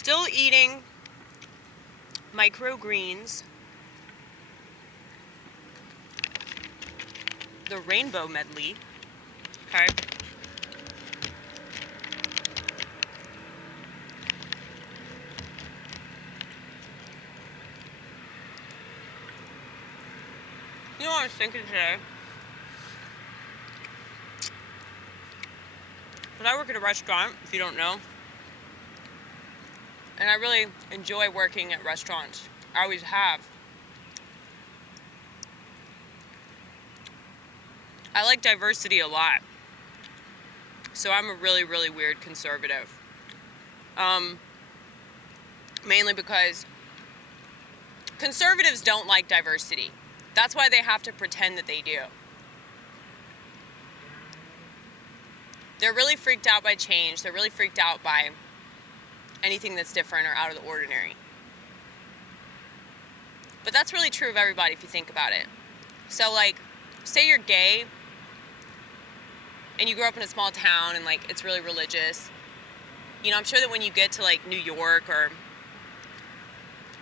still eating microgreens, the rainbow medley, okay? You know what I was thinking today? Because I work at a restaurant, if you don't know. And I really enjoy working at restaurants. I always have. I like diversity a lot. So I'm a really, really weird conservative. Mainly because conservatives don't like diversity. That's why they have to pretend that they do. They're really freaked out by change. They're really freaked out by anything that's different or out of the ordinary. But that's really true of everybody if you think about it. So, like, say you're gay and you grew up in a small town and, like, it's really religious. You know, I'm sure that when you get to, like, New York or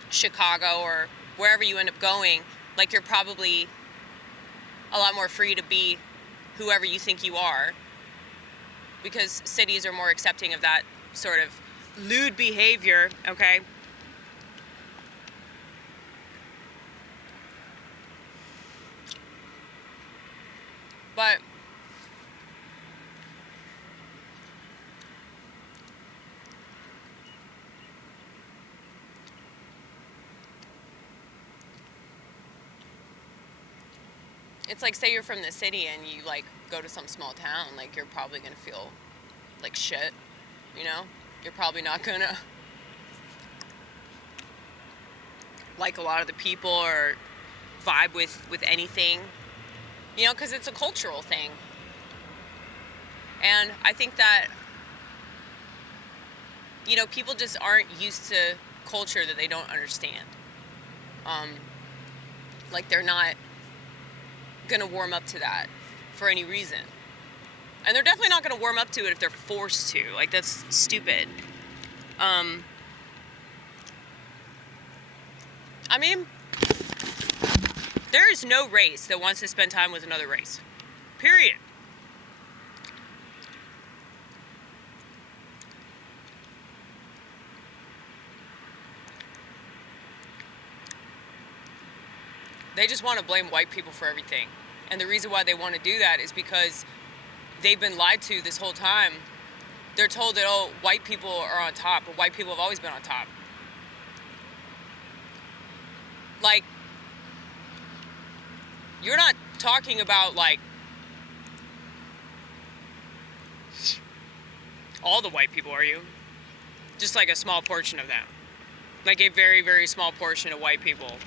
Chicago or wherever you end up going, like, you're probably a lot more free to be whoever you think you are, because cities are more accepting of that sort of lewd behavior, okay? But it's like, say you're from the city and you, like, go to some small town, like, you're probably gonna feel like shit, you know? You're probably not gonna like a lot of the people or vibe with anything, you know, because it's a cultural thing. And I think that, you know, people just aren't used to culture that they don't understand. Like, they're not gonna warm up to that for any reason. And they're definitely not gonna warm up to it if they're forced to. Like, that's stupid. I mean, there is no race that wants to spend time with another race. Period. They just want to blame white people for everything. And the reason why they want to do that is because they've been lied to this whole time. They're told that, oh, white people are on top, but white people have always been on top. Like, you're not talking about, like, all the white people, are you? Just like a small portion of them. Like a very, very small portion of white people.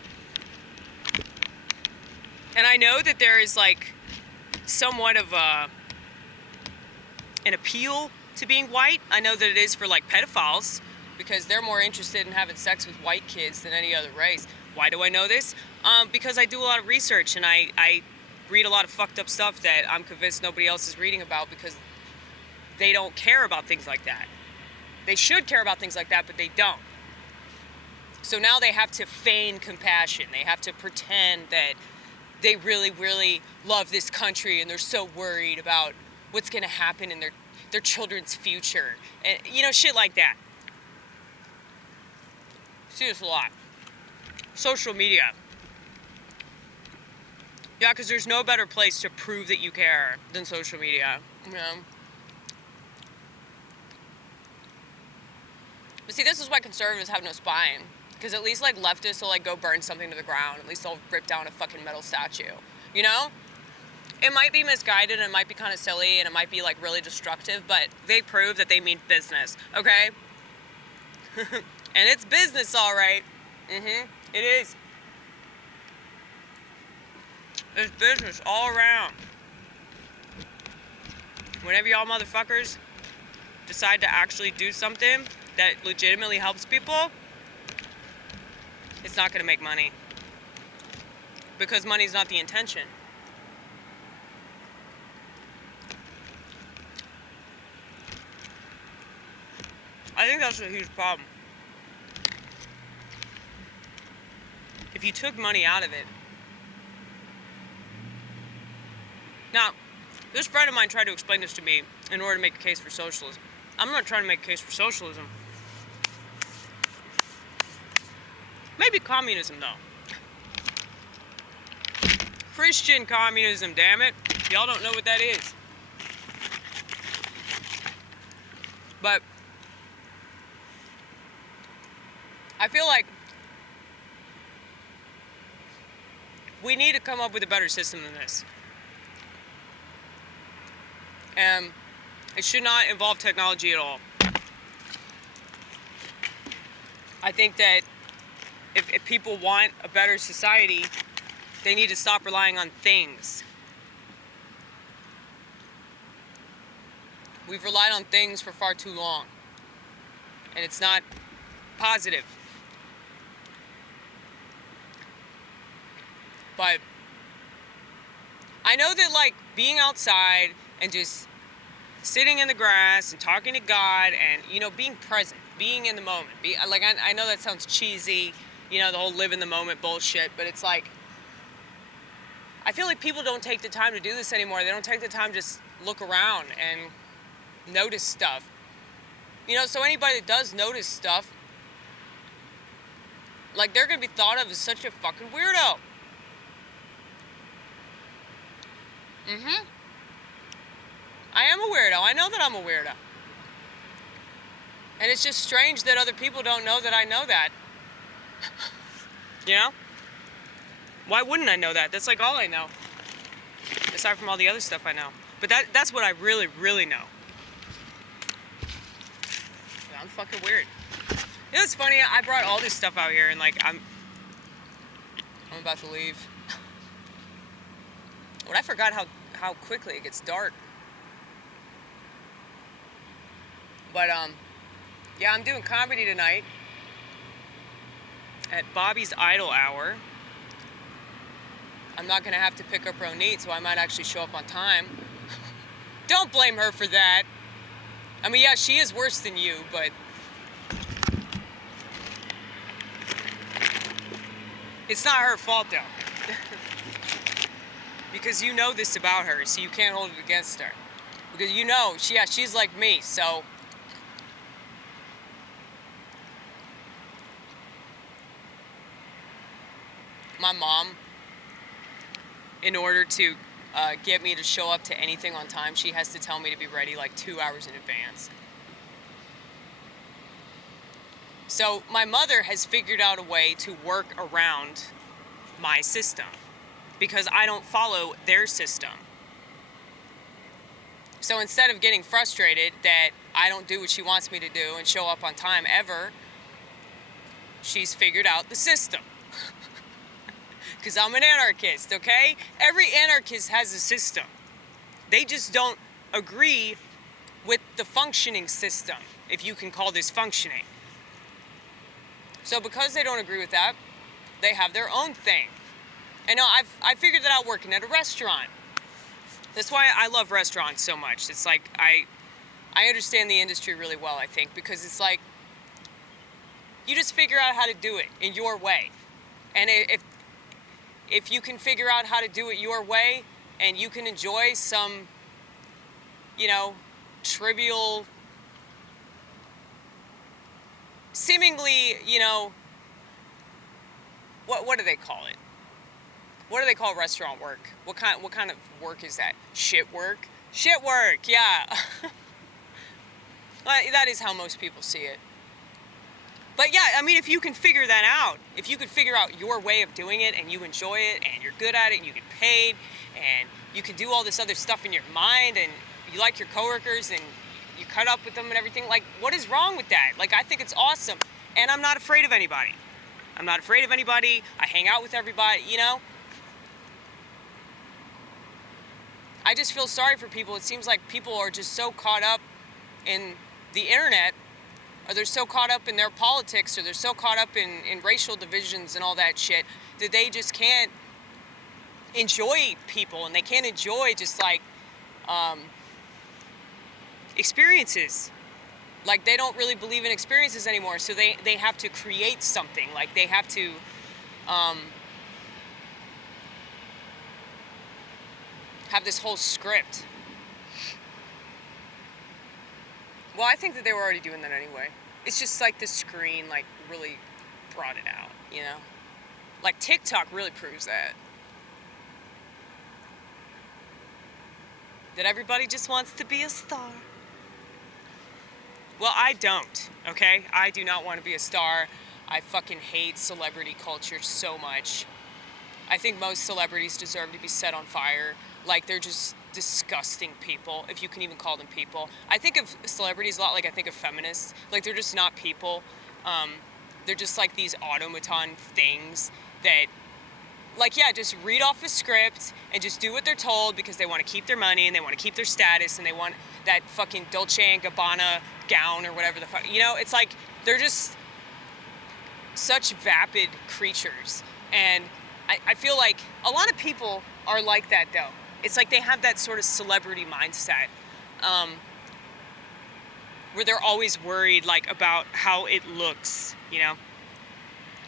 And I know that there is, like, somewhat of an appeal to being white. I know that it is for, like, pedophiles, because they're more interested in having sex with white kids than any other race. Why do I know this? Because I do a lot of research, and I read a lot of fucked up stuff that I'm convinced nobody else is reading about, because they don't care about things like that. They should care about things like that, but they don't. So now they have to feign compassion. They have to pretend that they really, really love this country and they're so worried about what's going to happen in their children's future. And, you know, shit like that. See this a lot. Social media. Yeah, because there's no better place to prove that you care than social media. You know? But see, this is why conservatives have no spine. Because at least, like, leftists will, like, go burn something to the ground. At least they'll rip down a fucking metal statue. You know? It might be misguided and it might be kind of silly and it might be, like, really destructive, but they prove that they mean business, okay? And it's business, all right. It is. It's business all around. Whenever y'all motherfuckers decide to actually do something that legitimately helps people, it's not going to make money. Because money's not the intention. I think that's a huge problem. if you took money out of it. Now, this friend of mine tried to explain this to me in order to make a case for socialism. I'm not trying to make a case for socialism. Maybe communism, though. Christian communism, damn it. Y'all don't know what that is. But I feel like we need to come up with a better system than this. And it should not involve technology at all. I think that if people want a better society, they need to stop relying on things. We've relied on things for far too long. And it's not positive. But I know that, like, being outside and just sitting in the grass and talking to God and, you know, being present, being in the moment. I know that sounds cheesy, you know, the whole live in the moment bullshit, but it's like, I feel like people don't take the time to do this anymore. They don't take the time to just look around and notice stuff. You know, so anybody that does notice stuff, like, they're gonna be thought of as such a fucking weirdo. I am a weirdo. I know that I'm a weirdo. And it's just strange that other people don't know that I know that. You know? Why wouldn't I know that? That's like all I know. Aside from all the other stuff I know. But that's what I really, really know. I'm fucking weird. You know, it's funny, I brought all this stuff out here and, like, I'm about to leave. But I forgot how quickly it gets dark. But, yeah, I'm doing comedy tonight at Bobby's Idle Hour. I'm not going to have to pick up Ronnit, so I might actually show up on time. Don't blame her for that. I mean, yeah, she is worse than you, but it's not her fault, though. Because you know this about her, so you can't hold it against her. Because you know, she's like me, so my mom, in order to get me to show up to anything on time, she has to tell me to be ready like 2 hours in advance. So my mother has figured out a way to work around my system because I don't follow their system. So instead of getting frustrated that I don't do what she wants me to do and show up on time ever, she's figured out the system. Because I'm an anarchist, okay? Every anarchist has a system. They just don't agree with the functioning system, if you can call this functioning. So because they don't agree with that, they have their own thing. And now I figured that out working at a restaurant. That's why I love restaurants so much. It's like I understand the industry really well, I think, because it's like you just figure out how to do it in your way. And if you can figure out how to do it your way and you can enjoy some, you know, trivial, seemingly, you know, what do they call it? What do they call restaurant work? What kind of work is that? Shit work? Shit work, yeah. That is how most people see it. But yeah, I mean, if you can figure that out, if you could figure out your way of doing it and you enjoy it and you're good at it and you get paid and you can do all this other stuff in your mind and you like your coworkers and you cut up with them and everything, like, what is wrong with that? Like, I think it's awesome. And I'm not afraid of anybody. I'm not afraid of anybody. I hang out with everybody, you know? I just feel sorry for people. It seems like people are just so caught up in the internet, or they're so caught up in their politics, or they're so caught up in racial divisions and all that shit, that they just can't enjoy people, and they can't enjoy just, like, experiences. Like, they don't really believe in experiences anymore, so they have to create something. Like, they have to have this whole script. Well, I think that they were already doing that anyway. It's just like the screen, like, really brought it out, you know? Like, TikTok really proves that. That everybody just wants to be a star. Well, I don't, okay? I do not want to be a star. I fucking hate celebrity culture so much. I think most celebrities deserve to be set on fire. Like, they're just disgusting people, if you can even call them people. I think of celebrities a lot like I think of feminists. Like, they're just not people. They're just like these automaton things that, like, yeah, just read off a script and just do what they're told because they want to keep their money and they want to keep their status and they want that fucking Dolce & Gabbana gown or whatever the fuck. You know, it's like they're just such vapid creatures. And I feel like a lot of people are like that, though. It's like they have that sort of celebrity mindset where they're always worried, like, about how it looks, you know?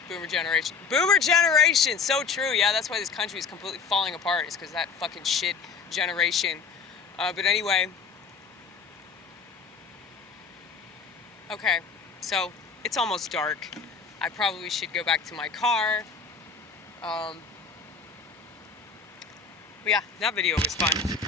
Boomer generation. Boomer generation! So true. Yeah, that's why this country is completely falling apart. It's because that fucking shit generation. But anyway. Okay, so it's almost dark. I probably should go back to my car. But yeah, that video was fun.